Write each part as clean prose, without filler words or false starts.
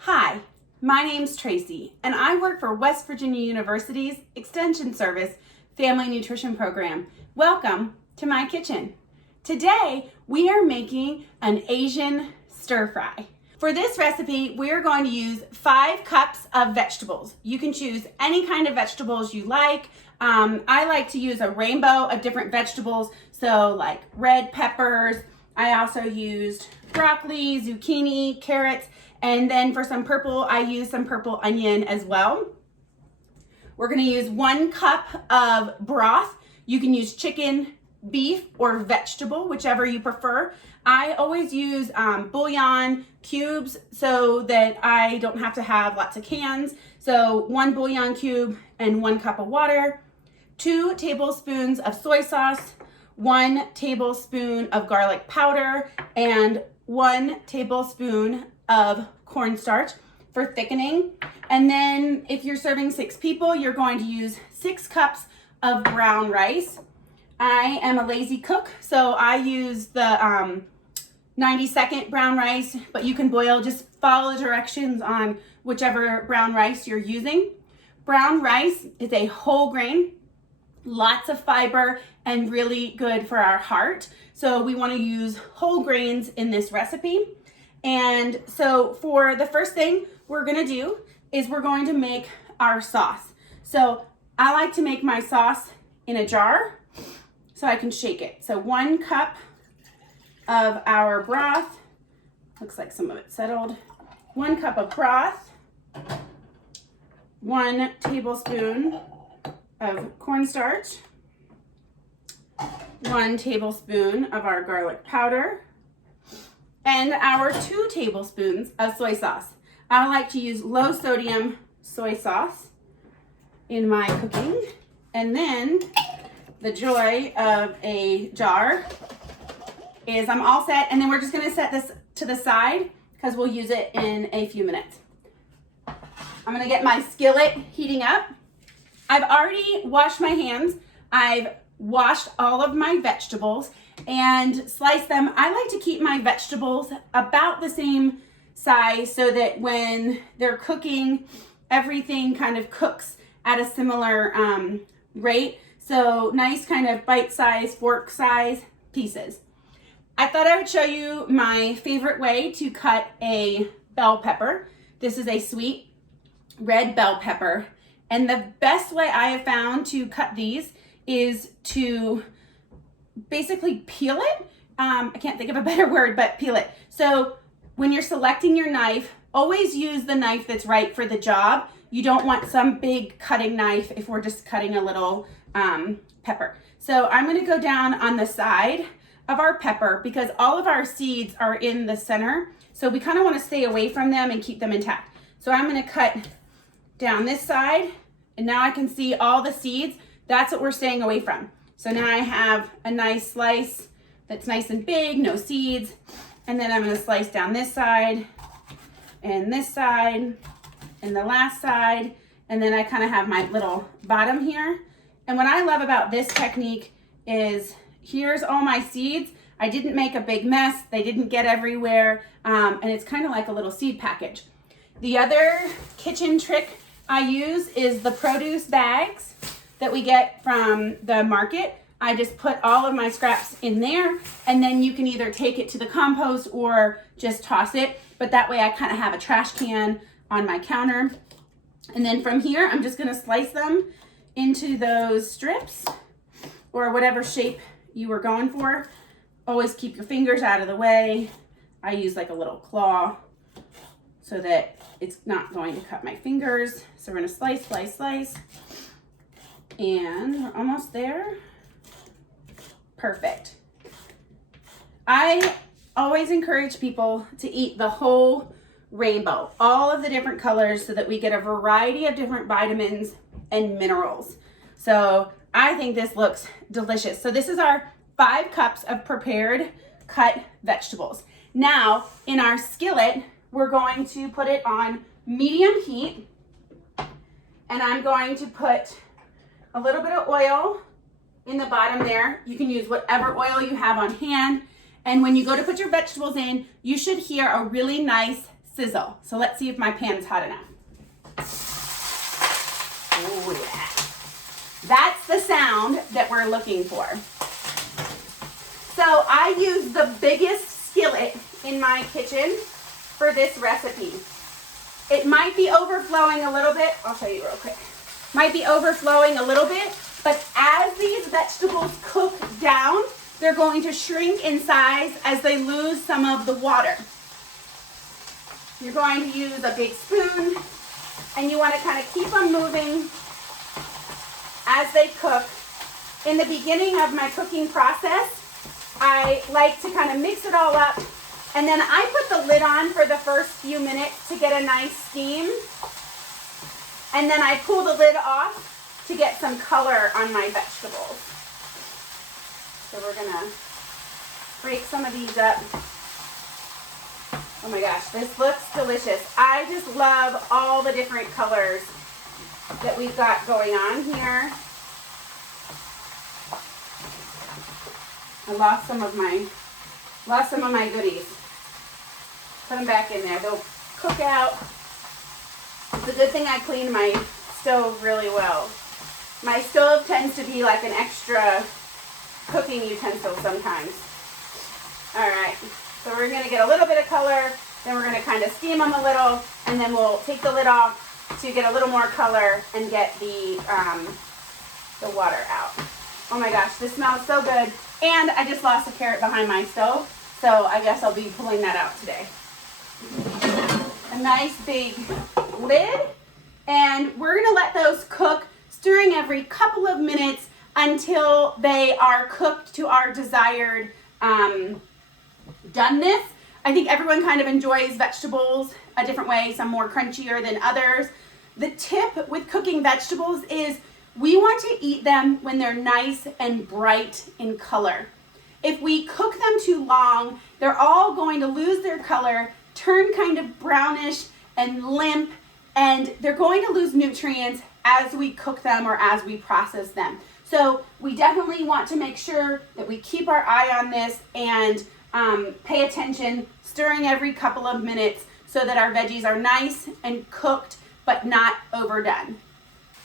Hi, my name's Tracy, and I work for West Virginia University's Extension Service Family Nutrition Program. Welcome to my kitchen. Today, we are making an Asian stir fry. For this recipe, we're going to use 5 cups of vegetables. You can choose any kind of vegetables you like. I like to use a rainbow of different vegetables, so like red peppers. I also used broccoli, zucchini, carrots, and then for some purple, I use some purple onion as well. We're gonna use 1 cup of broth. You can use chicken, beef, or vegetable, whichever you prefer. I always use bouillon cubes so that I don't have to have lots of cans. So 1 bouillon cube and 1 cup of water, 2 tablespoons of soy sauce, 1 tablespoon of garlic powder, and 1 tablespoon of cornstarch for thickening. And then if you're serving 6 people, you're going to use 6 cups of brown rice. I am a lazy cook, so I use the 90-second brown rice, but you can boil, just follow the directions on whichever brown rice you're using. Brown rice is a whole grain, lots of fiber, and really good for our heart. So we want to use whole grains in this recipe. And so for the first thing we're going to do is we're going to make our sauce. So I like to make my sauce in a jar so I can shake it. So 1 cup of our broth, looks like some of it settled. 1 cup of broth, 1 tablespoon of cornstarch, 1 tablespoon of our garlic powder, and our 2 tablespoons of soy sauce. I like to use low sodium soy sauce in my cooking. And then the joy of a jar is I'm all set, and then we're just gonna set this to the side because we'll use it in a few minutes. I'm gonna get my skillet heating up. I've already washed my hands. I've washed all of my vegetables and sliced them. I like to keep my vegetables about the same size so that when they're cooking, everything kind of cooks at a similar rate. So nice kind of bite-sized, fork-size pieces. I thought I would show you my favorite way to cut a bell pepper. This is a sweet red bell pepper. And the best way I have found to cut these is to basically peel it. I can't think of a better word, but peel it. So when you're selecting your knife, always use the knife that's right for the job. You don't want some big cutting knife if we're just cutting a little pepper. So I'm gonna go down on the side of our pepper because all of our seeds are in the center. So we kind of want to stay away from them and keep them intact. So I'm gonna cut down this side, and now I can see all the seeds. That's what we're staying away from. So now I have a nice slice that's nice and big, no seeds. And then I'm gonna slice down this side, and the last side. And then I kind of have my little bottom here. And what I love about this technique is here's all my seeds. I didn't make a big mess. They didn't get everywhere. And it's kind of like a little seed package. The other kitchen trick I use is the produce bags that we get from the market. I just put all of my scraps in there, and then you can either take it to the compost or just toss it. But that way I kind of have a trash can on my counter. And then from here, I'm just gonna slice them into those strips or whatever shape you were going for. Always keep your fingers out of the way. I use like a little claw so that it's not going to cut my fingers. So we're gonna slice, slice, slice. And we're almost there. Perfect. I always encourage people to eat the whole rainbow, all of the different colors, so that we get a variety of different vitamins and minerals. So I think this looks delicious. So this is our 5 cups of prepared cut vegetables. Now in our skillet, we're going to put it on medium heat, and I'm going to put a little bit of oil in the bottom there. You can use whatever oil you have on hand. And when you go to put your vegetables in, you should hear a really nice sizzle. So let's see if my pan's hot enough. Oh yeah. That's the sound that we're looking for. So I use the biggest skillet in my kitchen for this recipe. It might be overflowing a little bit. I'll show you real quick. Might be overflowing a little bit, but as these vegetables cook down, they're going to shrink in size as they lose some of the water. You're going to use a big spoon, and you want to kind of keep them moving as they cook. In the beginning of my cooking process, I like to kind of mix it all up, and then I put the lid on for the first few minutes to get a nice steam, and then I pull the lid off to get some color on my vegetables. So we're gonna break some of these up. Oh my gosh, this looks delicious. I just love all the different colors that we've got going on here. I lost some of my goodies. Put them back in there. They'll cook out. It's a good thing I cleaned my stove really well. My stove tends to be like an extra cooking utensil sometimes. All right, so we're gonna get a little bit of color, then we're gonna kind of steam them a little, and then we'll take the lid off to get a little more color and get the water out. Oh my gosh, this smells so good. And I just lost a carrot behind my stove, so I guess I'll be pulling that out today. A nice big lid, and we're gonna let those cook, stirring every couple of minutes until they are cooked to our desired doneness. I think everyone kind of enjoys vegetables a different way, some more crunchier than others. The tip with cooking vegetables is we want to eat them when they're nice and bright in color. If we cook them too long, they're all going to lose their color, turn kind of brownish and limp, and they're going to lose nutrients as we cook them or as we process them. So we definitely want to make sure that we keep our eye on this and pay attention, stirring every couple of minutes so that our veggies are nice and cooked but not overdone.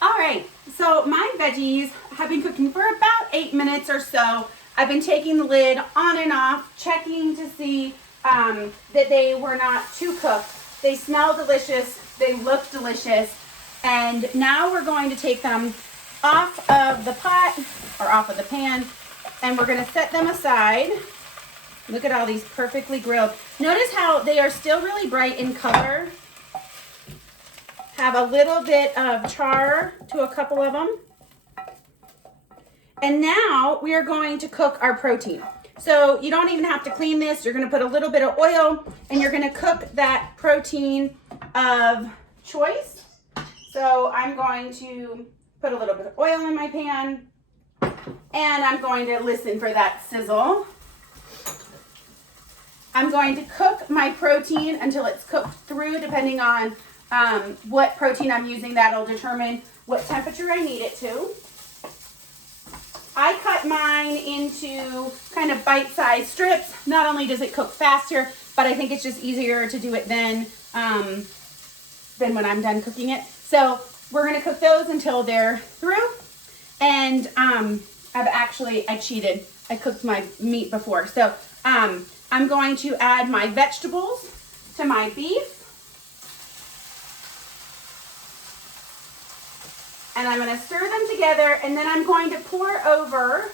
All right, so my veggies have been cooking for about 8 minutes or so. I've been taking the lid on and off, checking to see that they were not too cooked. They smell delicious, they look delicious, and now we're going to take them off of the pot or off of the pan, and we're going to set them aside. Look at all these perfectly grilled. Notice how they are still really bright in color. Have a little bit of char to a couple of them. And now we are going to cook our protein. So you don't even have to clean this. You're going to put a little bit of oil and you're going to cook that protein of choice. So I'm going to put a little bit of oil in my pan and I'm going to listen for that sizzle. I'm going to cook my protein until it's cooked through, depending on what protein I'm using. That'll determine what temperature I need it to. I cut mine into kind of bite-sized strips. Not only does it cook faster, but I think it's just easier to do it then when I'm done cooking it. So we're gonna cook those until they're through. And I cheated. I cooked my meat before. So I'm going to add my vegetables to my beef. And I'm going to stir them together, and then I'm going to pour over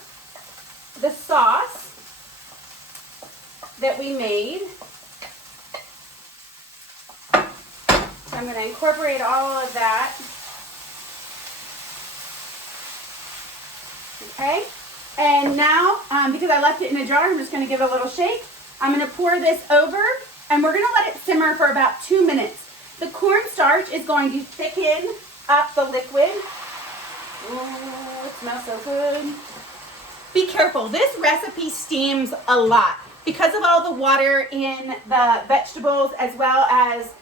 the sauce that we made. So I'm going to incorporate all of that. Okay, and now, because I left it in a jar, I'm just going to give it a little shake. I'm going to pour this over, and we're going to let it simmer for about 2 minutes. The cornstarch is going to thicken up the liquid. Ooh, it smells so good. Be careful, this recipe steams a lot because of all the water in the vegetables as well as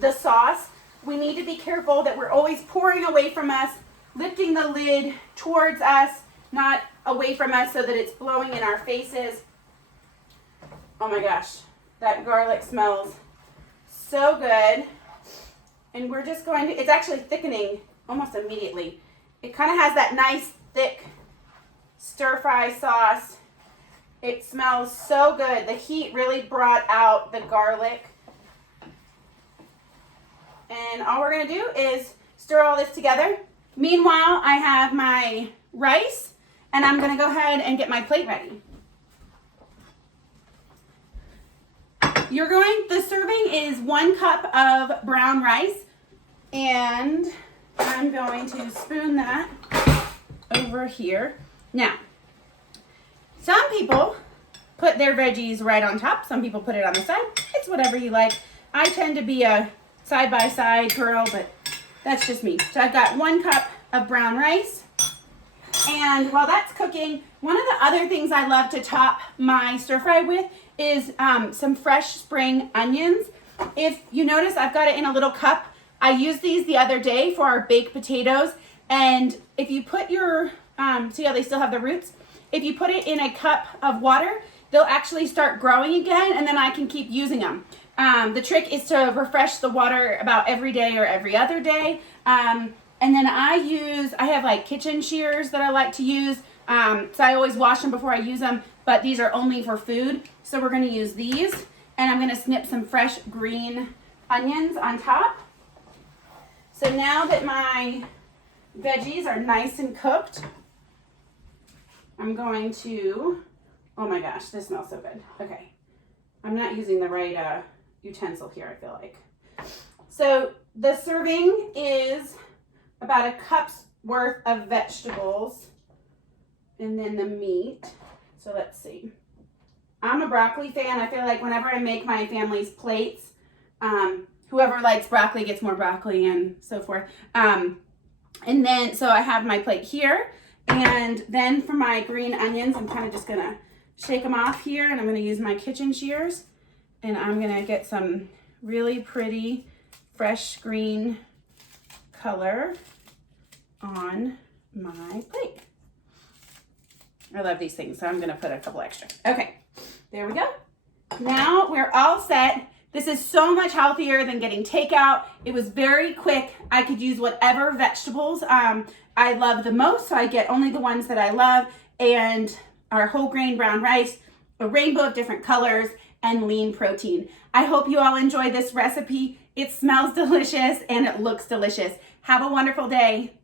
the sauce. We need to be careful that we're always pouring away from us, lifting the lid towards us, not away from us so that it's blowing in our faces. Oh my gosh, that garlic smells so good. And we're just going to, it's actually thickening almost immediately. It kind of has that nice thick stir fry sauce. It smells so good. The heat really brought out the garlic. And all we're going to do is stir all this together. Meanwhile, I have my rice, and I'm going to go ahead and get my plate ready. The serving is 1 cup of brown rice, and I'm going to spoon that over here. Now, some people put their veggies right on top. Some people put it on the side. It's whatever you like. I tend to be a side-by-side girl, but that's just me. So I've got 1 cup of brown rice. And while that's cooking, one of the other things I love to top my stir fry with is some fresh spring onions. If you notice, I've got it in a little cup. I used these the other day for our baked potatoes. And if you put your, see how they still have the roots? If you put it in a cup of water, they'll actually start growing again, and then I can keep using them. The trick is to refresh the water about every day or every other day. And then I have like kitchen shears that I like to use. So I always wash them before I use them, but these are only for food. So we're gonna use these, and I'm gonna snip some fresh green onions on top. So now that my veggies are nice and cooked, I'm going to, oh my gosh, this smells so good. Okay, I'm not using the right utensil here, I feel like. So the serving is about a cup's worth of vegetables, and then the meat. So let's see. I'm a broccoli fan. I feel like whenever I make my family's plates, whoever likes broccoli gets more broccoli and so forth. And then, so I have my plate here. And then for my green onions, I'm kind of just gonna shake them off here, and I'm gonna use my kitchen shears, and I'm gonna get some really pretty fresh green color on my plate. I love these things, so I'm gonna put a couple extra. Okay, there we go. Now we're all set. This is so much healthier than getting takeout. It was very quick. I could use whatever vegetables I love the most, so I get only the ones that I love, and our whole grain brown rice, a rainbow of different colors, and lean protein. I hope you all enjoy this recipe. It smells delicious and it looks delicious. Have a wonderful day.